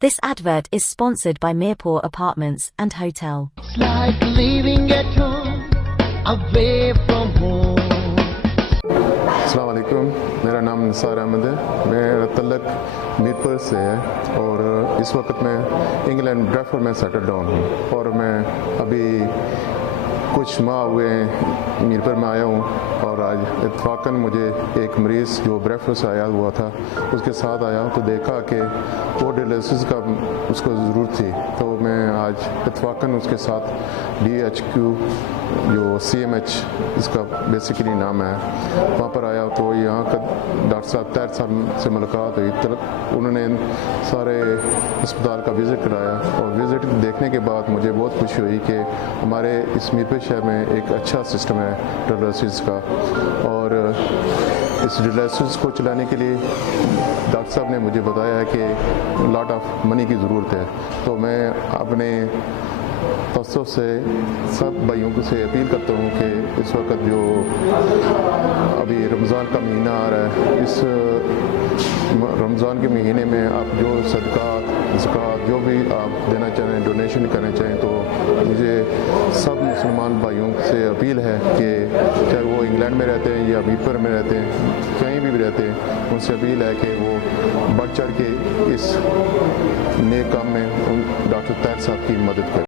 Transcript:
This advert is sponsored by Mirpur Apartments and Hotel. It's like living at home, away from home. अस्सलाम वालेकुम, मेरा नाम निसार अहमद है। मेरा तल्लक मीरपुर से है और इस वक्त मैं इंग्लैंड ब्रैडफोर्ड में सेटल डाउन हूँ और मैं अभी कुछ माह हुए मीरपुर में आया हूँ और आज इत्तफाकन मुझे एक मरीज़ जो ब्रैडफोर्ड से आया हुआ था उसके साथ आया तो देखा कि वो डायलिसिस का उसको ज़रूरत थी, तो मैं आज इत्तफाकन उसके साथ DHQ जो CMH इसका बेसिकली नाम है वहाँ पर आया। तो यहाँ का डॉक्टर साहब तैर साहब से मुलाकात हुई, तो उन्होंने सारे अस्पताल का विज़िट कराया और विज़िट देखने के बाद मुझे बहुत खुशी हुई कि हमारे इस मीरपुर शहर में एक अच्छा सिस्टम है डायलिसिस का, और इस डायलिसिस को चलाने के लिए डॉक्टर साहब ने मुझे बताया है कि लॉट ऑफ मनी की ज़रूरत है। तो मैं अपने तवज्जो से सब भाइयों को से अपील करता हूँ कि इस वक्त जो अभी रमज़ान का महीना आ रहा है, इस रमज़ान के महीने में आप जो सदक़ात ज़कात जो भी आप देना चाहें, डोनेशन करना चाहें, तो मुझे सब मुसलमान भाइयों से अपील है कि चाहे वो इंग्लैंड में रहते हैं या मीरपुर में रहते हैं, कहीं भी रहते हैं, उनसे अपील है कि वो बढ़ चढ़ के इस नेक काम में डॉक्टर तैर साहब की मदद करें।